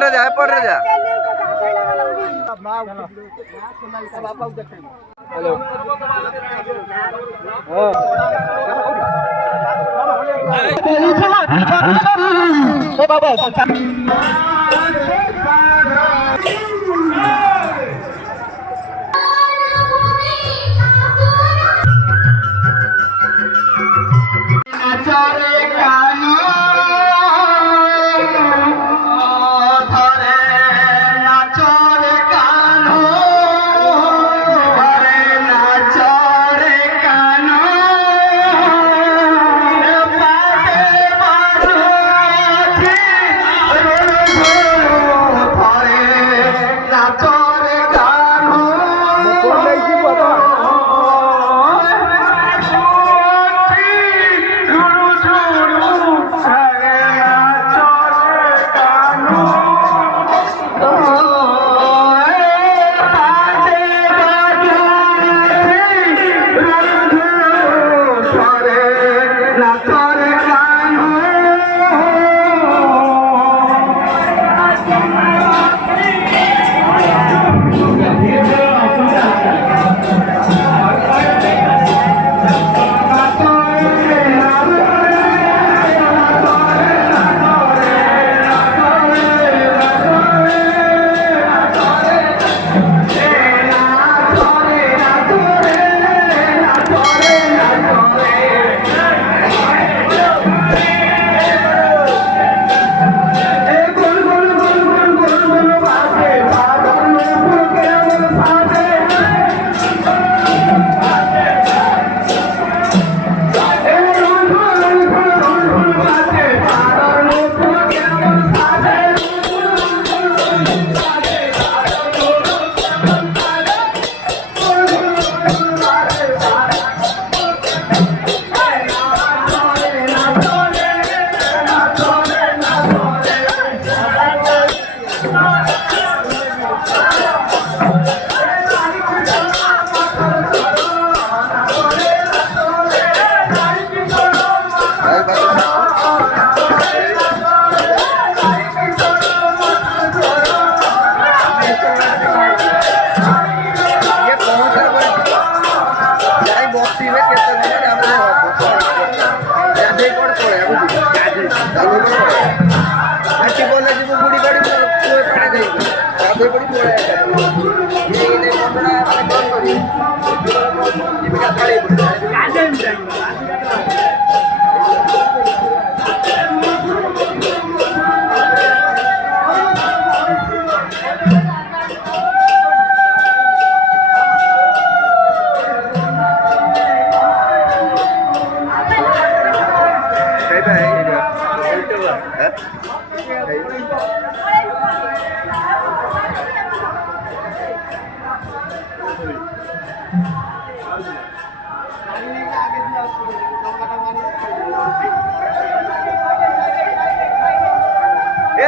এপটে যা এপটে যা হ্যালো বাবা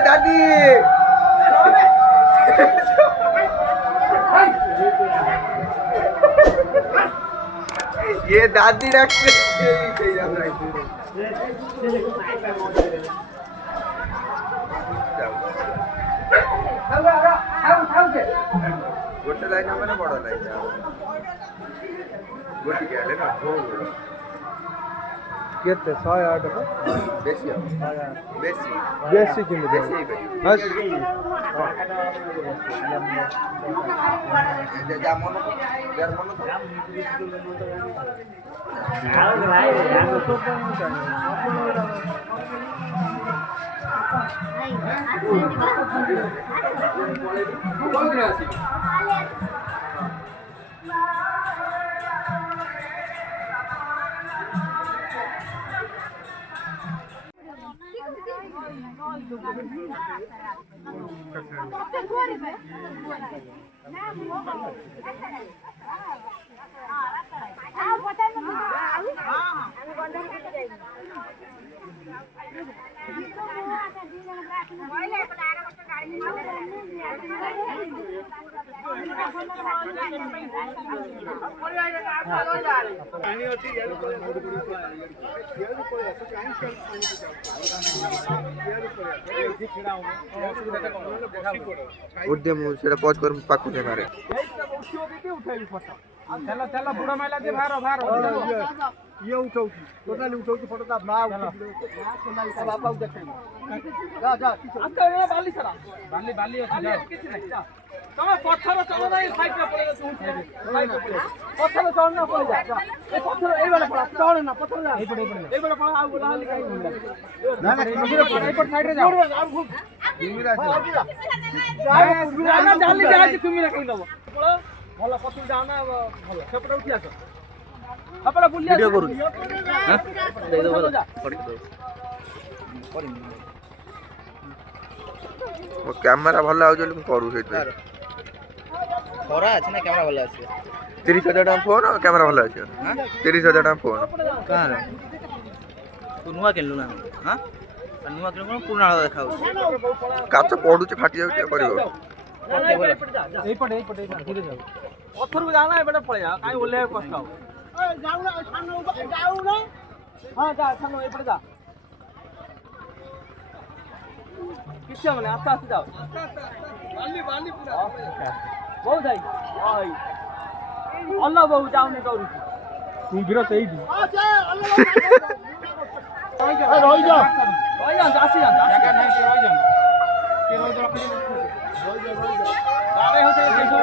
दादी ये दादी रखते गोटे लाइन मैंने बड़ लाइन गोटी के ना केते 108 को बेसी बेसी बेसी किलो बेसी बस जा मन यार मन आओ भाई हम तो उद्यम सेटा पॉज कर पाकू दे मारे चला चला बुढ़ा माइला दे भारो भारो ये उठाउची टोटली उठाउची फोटो ता मा बापा देखे जा जा आता ए बाली सरा बाली बाली अछि जा किछ नै जा तमे पत्थर चलो नै साइड पे पड़े तू पत्थर चढ़ ना पड़ जा ए पत्थर ए वाला पड़ा चढ़ ना पत्थर जा ए पड़े पड़ा आ बोला लिखाई ना ना ए पर साइड रे जाओ तिमीरा ना जाली जा तुम्ही रे कहि दबो भलो पत्थर जाओ ना भलो सेपटा उठी आस अपना बुलिया वीडियो करू हां दे दो पड़ी दो ओ कैमरा भलो आउ जली करू सेट खरा अछि ना कैमरा वाला अछि 30,000 टका फोन और कैमरा भलो अछि हां 30,000 टका फोन कहां तू नुवा केलु ना हां नुवा केलु कोन पुराना देखाउ काच पडुचे फाटी जाउ करियो ए पड़े धीरे जाओ पत्थर को जाना है बेटा पड़े जा काई ओले कष्ट हो जाऊ ना हां जा सानो ए पड़े जा किछे माने आस्ते आस्ते जाओ बाली पूरा बहुत जाई आई अल्लाह बहु जाऊ नहीं करू तू गिरो सही दी रही जा जासी जा जगह नहीं के रही जा के रही जा आवे होते देखो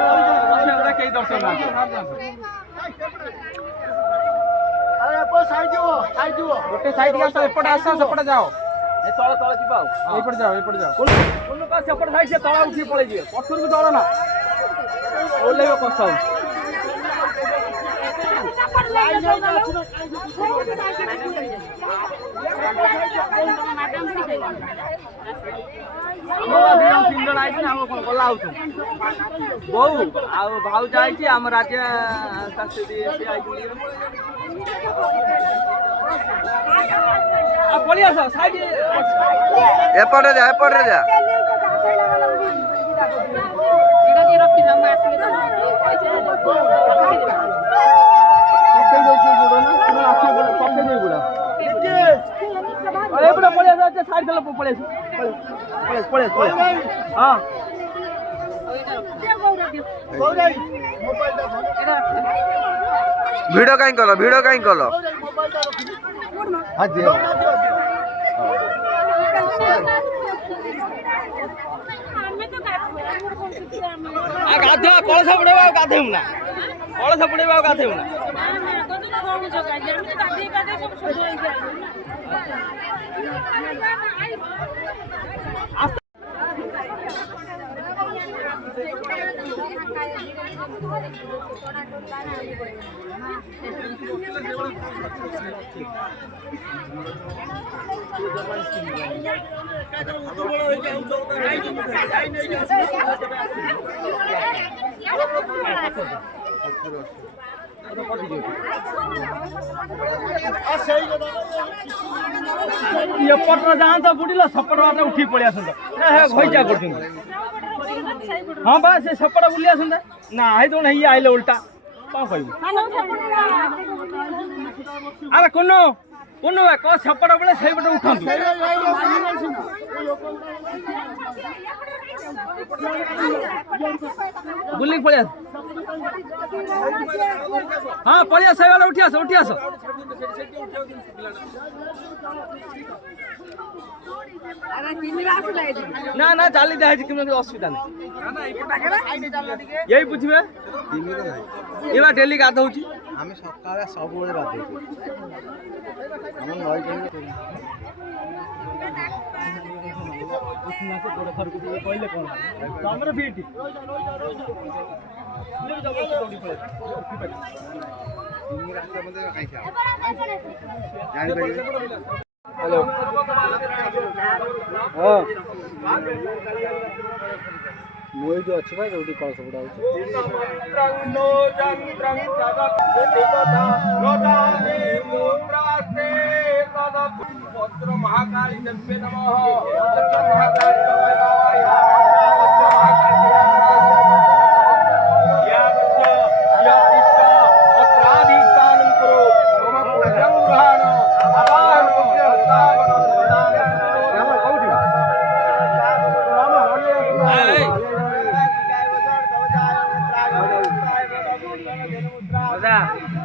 हमरा कई दर्शन ना अरे पो साइड जो गोटे साइड का एपट आसा सेपट जाओ ए तळ तळ जिबाओ एपट जाओ कोन का सेपट साइड से तळ उठी पळे जे पत्थर को तळ ना ओले कष्ट हो बहु भाव जाइए आम राज्य पड़िया साइड एपटे जा हाँ वीडियो काई कल हां जे गाधे कलसा पड़ेबा गाधेउ ना कलसा पड़ेबा गाधेउ ना एपट जहाँ तो बुड़ीला सपट बाटे उठी पड़े आस घईचा कर हाँ बा से सपट बुली आस ना आई तो नहीं आइले उल्टा कौन कह अरे कौन कौन सपट बेले से पटे उठा बुलिंग पड़े हाँ पड़िया से वाला उठी आस ना ना चाली जाए असुविधा नहीं यही बुझे ये डेली गाधौ आम सकाଳେ ସବୁବେଳେ ଗାଧୋଉଛୁ ଆମ ନଈ कहले कौन हमर बीटी हेलो हाँ मुई जो अच्छी भाई जोड़ी कौन सा बुढ़ा महाकाली जन्मे नमः महाकाली नमः या बच्चा या इष्ट अत्राधिष्ठानं करो मम पुत्रं ग्रहाण अपाहन प्रस्तावनं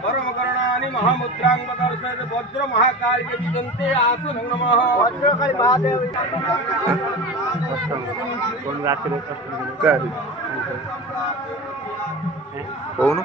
परम करुणानि महामुद्रांग दर्शय वज्र महाकाली के विदन्ते आसन नमः वज्रकाली महादेव কোন রাত্রে কষ্ট করে काय पाहू ना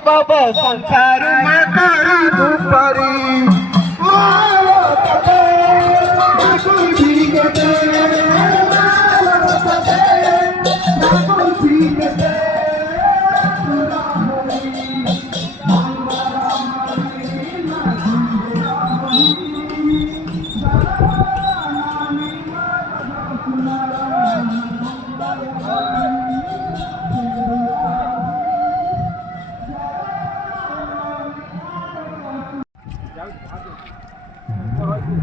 बाबा संसार में करी दुपरी Thank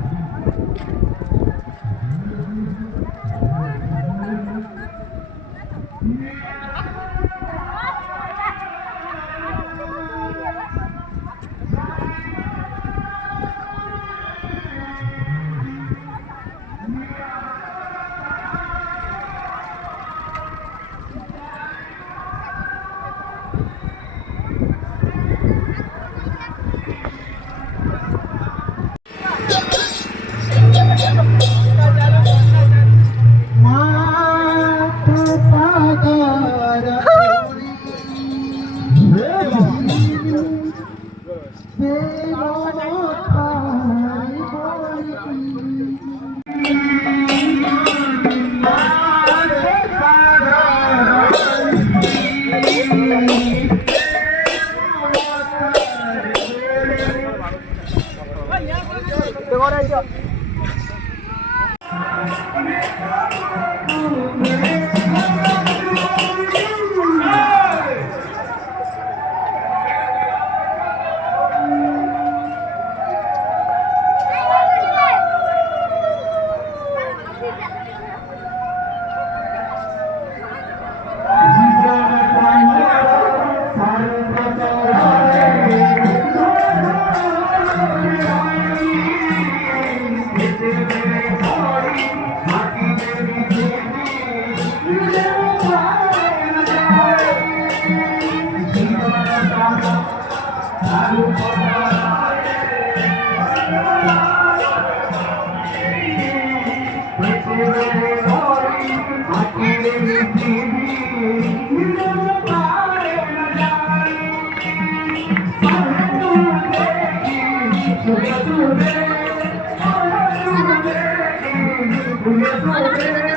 you.